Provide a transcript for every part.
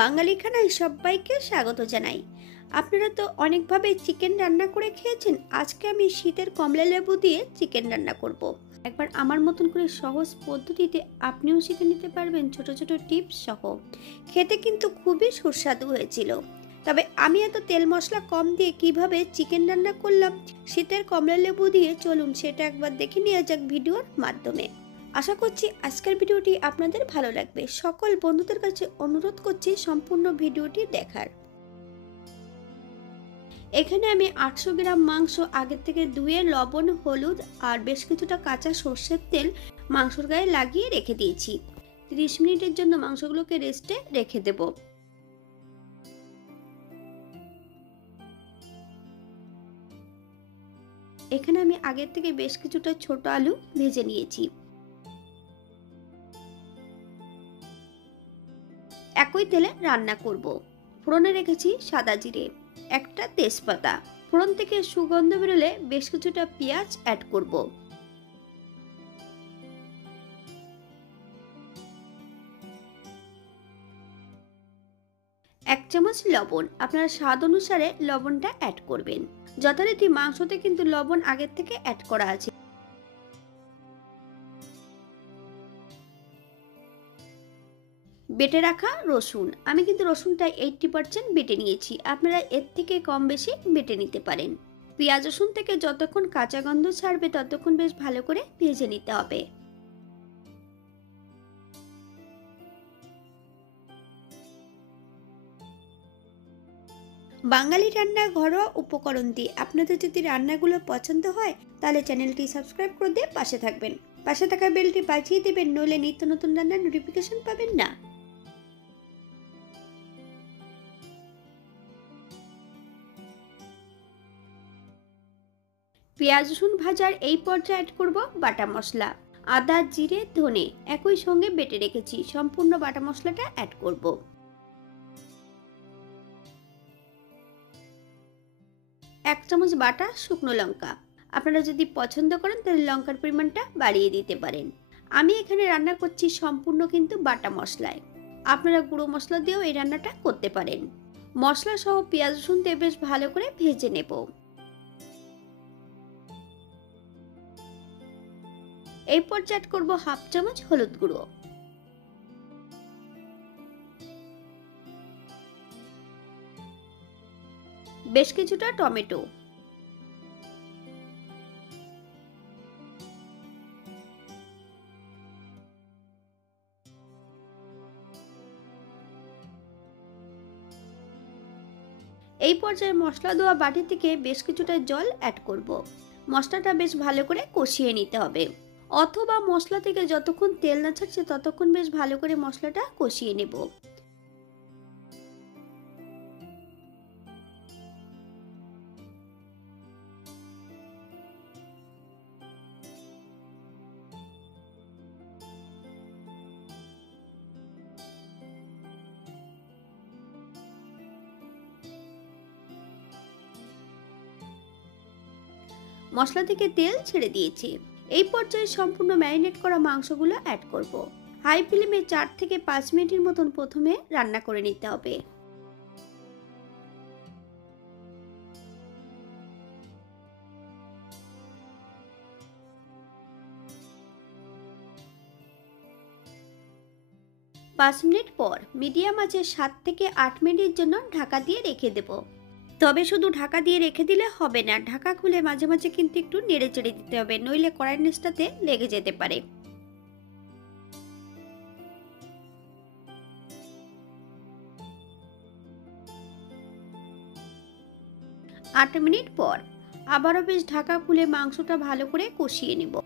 বাঙালি খানায় সবাইকে স্বাগত জানাই। আপনারা তো অনেকভাবে চিকেন রান্না করে খেয়েছেন। আজকে আমি শীতের কমলা লেবু দিয়ে চিকেন রান্না করব। একবার আমার মতন করে সহজ পদ্ধতিতে আপনিও শিখে নিতে পারবেন ছোট ছোট টিপস সহ। খেতে কিন্তু খুবই সুস্বাদু হয়েছিল। তবে আমি এত তেল মশলা কম দিয়ে কিভাবে চিকেন রান্না করলাম শীতের কমলা লেবু দিয়ে, চলুন সেটা একবার দেখে নেওয়া যাক ভিডিওর মাধ্যমে। আশা করছি আজকের ভিডিওটি আপনাদের ভালো লাগবে। সকল বন্ধুদের কাছে অনুরোধ করছি সম্পূর্ণ ভিডিওটি দেখার। এখানে আমি 800 গ্রাম মাংস আগে থেকে ধুয়ে লবণ, হলুদ আর বেশ কিছুটা কাঁচা সর্ষের তেল মাংসর গায়ে লাগিয়ে রেখে দিয়েছি। 30 মিনিটের জন্য মাংসগুলোকে রেস্টে রেখে দেব। এখানে আমি আগের থেকে বেশ কিছুটা ছোট আলু ভেজে নিয়েছি। একই তেলে রান্না করব। ফোড়নে রেখেছি সাদা জিরে, একটা তেজপাতা। ফোড়ন থেকে সুগন্ধ বেরোলে বেশ কিছুটা পেঁয়াজ অ্যাড করব। এক চামচ লবণ, আপনার স্বাদ অনুসারে লবণটা অ্যাড করবেন। যথারীতি মাংসতে কিন্তু লবণ আগের থেকে অ্যাড করা আছে। বেটে রাখা রসুন, আমি কিন্তু রসুনটা 80% বেটে নিয়েছি, আপনারা এর থেকে কম বেশি বেটে নিতে পারেন। পেঁয়াজ রসুন থেকে যতক্ষণ কাঁচা গন্ধ ছাড়বে ততক্ষণ বেশ ভালো করে ভেজে নিতে হবে। বাঙালি রান্নার ঘরোয়া উপকরণ দিয়ে আপনাদের যদি রান্নাগুলো পছন্দ হয় তাহলে চ্যানেলটি সাবস্ক্রাইব করে দিয়ে পাশে থাকবেন। পাশে থাকা বেলটি বাজিয়ে দেবেন, নইলে নিত্য নতুন রান্নার নোটিফিকেশন পাবেন না। পেঁয়াজ রসুন ভাজার এই পর্যায়ে অ্যাড করব বাটা মশলা। আদা, জিরে, ধনে একই সঙ্গে বেটে রেখেছি, সম্পূর্ণ বাটা মশলাটা অ্যাড করব। এক চামচ বাটা শুকনো লঙ্কা, আপনারা যদি পছন্দ করেন তাহলে লঙ্কার পরিমাণটা বাড়িয়ে দিতে পারেন। আমি এখানে রান্না করছি সম্পূর্ণ কিন্তু বাটা মশলায়, আপনারা গুঁড়ো মশলা দিয়েও এই রান্নাটা করতে পারেন। মশলা সহ পেঁয়াজ রসুন দিয়ে বেশ ভালো করে ভেজে নেব। এই পর্যায়ে অ্যাড করব হাফ চামচ হলুদ গুঁড়ো, বেশ কিছুটা টমেটো, এই পর্যায়ে মশলা দেওয়া বাটি থেকে বেশ কিছুটা জল অ্যাড করব। মশলাটা বেশ ভালো করে কষিয়ে নিতে হবে, অথবা মশলা থেকে যতক্ষণ তেল না ছাড়ছে ততক্ষণ বেশ ভালো করে মশলাটা কষিয়ে নেব। মশলা থেকে তেল ছেড়ে দিয়েছে। এই পর্যায়ে সম্পূর্ণ ম্যারিনেট করা মাংসগুলো অ্যাড করব। হাই ফ্লেমে 4 থেকে 5 মিনিটের মতন প্রথমে রান্না করে নিতে হবে। পাঁচ মিনিট পর মিডিয়াম আঁচে 7 থেকে 8 মিনিটের জন্য ঢাকা দিয়ে রেখে দেব। তবে শুধু ঢাকা দিয়ে রেখে দিলে হবে না, ঢাকা খুলে মাঝে মাঝে কিন্তু একটু নেড়ে চেড়ে দিতে হবে, নইলে কড়াইয়ের নিচটাতে লেগে যেতে পারে। 8 মিনিট পর আবারও বেশ ঢাকা খুলে মাংসটা ভালো করে কষিয়ে নেব।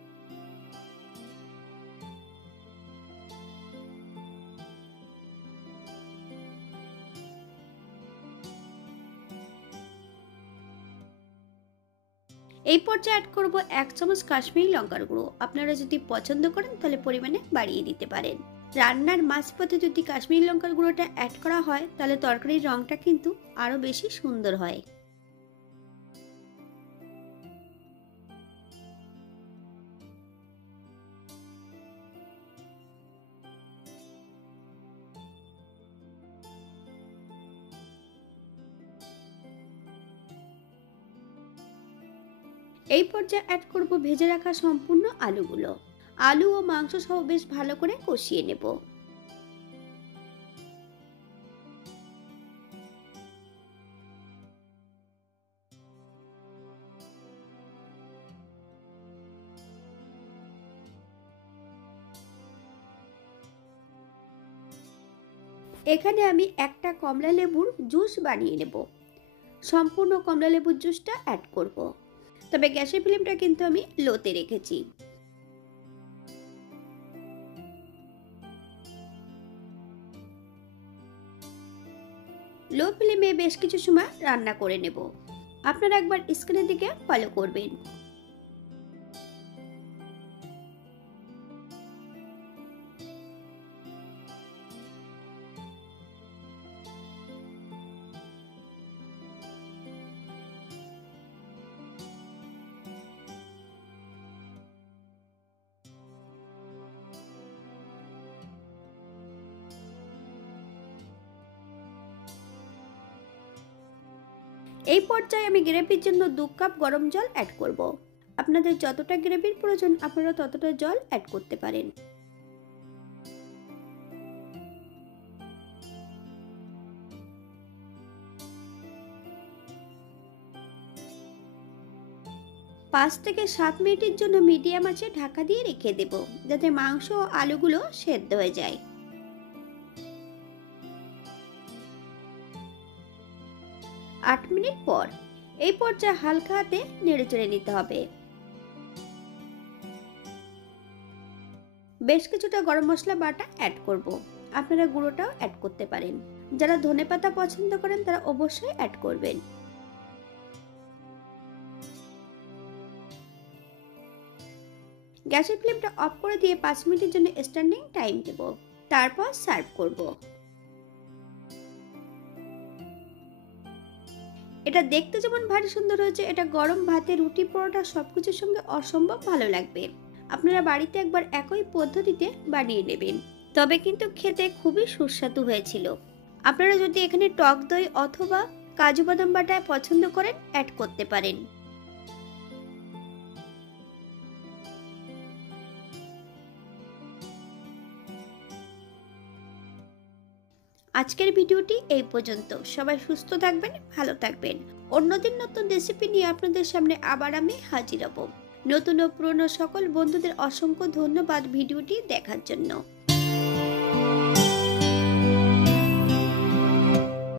এই পর্যায়ে অ্যাড করব 1 চামচ কাশ্মীরি লঙ্কার গুঁড়ো, আপনারা যদি পছন্দ করেন তাহলে পরিমাণে বাড়িয়ে দিতে পারেন। রান্নার মাঝপথে যদি কাশ্মীরি লঙ্কার গুঁড়োটা অ্যাড করা হয় তাহলে তরকারির রংটা কিন্তু আরো বেশি সুন্দর হয়। এই পর্যায়ে অ্যাড করব ভেজে রাখা সম্পূর্ণ আলুগুলো। আলু ও মাংস সহ বেশ ভালো করে কষিয়ে নেব। এখানে আমি একটা কমলা লেবুর জুস বানিয়ে নেব। সম্পূর্ণ কমলা লেবুর জুসটা অ্যাড করব। তবে গ্যাসের ফ্লেমটা কিন্তু আমি লোতে রেখেছি। লো ফ্লেমে বেশ কিছু সময় রান্না করে নেব। আপনারা একবার স্ক্রিনের দিকে ফলো করবেন। এই পর্যায়ে আমি গ্রেভির জন্য 2 কাপ গরম জল অ্যাড করব। আপনাদের যতটা গ্রেভির প্রয়োজন আপনারা ততটা জল অ্যাড করতে পারেন। পাঁচ থেকে 7 মিনিটের জন্য মিডিয়াম আঁচে ঢাকা দিয়ে রেখে দেব, যাতে মাংস ও আলুগুলো সেদ্ধ হয়ে যায়। 8 মিনিট পর এই পর্যায়ে হালকা হাতে নেড়েচেড়ে নিতে হবে। বেশ কিছুটা গরম মশলা বাটা অ্যাড করব। আপনারা গুঁড়োটাও অ্যাড করতে পারেন। যারা ধনেপাতা পছন্দ করেন তারা অবশ্যই অ্যাড করবেন। গ্যাসের ফ্লেমটা অফ করে দিয়ে 5 মিনিটের জন্য স্ট্যান্ডিং টাইম দেব। তারপর সার্ভ করব। এটা দেখতে যেমন ভারী সুন্দর হয়েছে, এটা গরম ভাতে, রুটি, পরোটা সবকিছুর সঙ্গে অসম্ভব ভালো লাগবে। আপনারা বাড়িতে একবার একই পদ্ধতিতে বানিয়ে নেবেন, তবে কিন্তু খেতে খুবই সুস্বাদু হয়েছিল। আপনারা যদি এখানে টক দই অথবা কাজু বাদাম বাটা পছন্দ করেন অ্যাড করতে পারেন। আজকের ভিডিওটি এই পর্যন্ত। সবাই সুস্থ থাকবেন, ভালো থাকবেন। অন্যদিন নতুন রেসিপি নিয়ে আপনাদের সামনে আবার আমি হাজির হব। নতুন ও পুরনো সকল বন্ধুদের অসংখ্য ধন্যবাদ ভিডিওটি দেখার জন্য।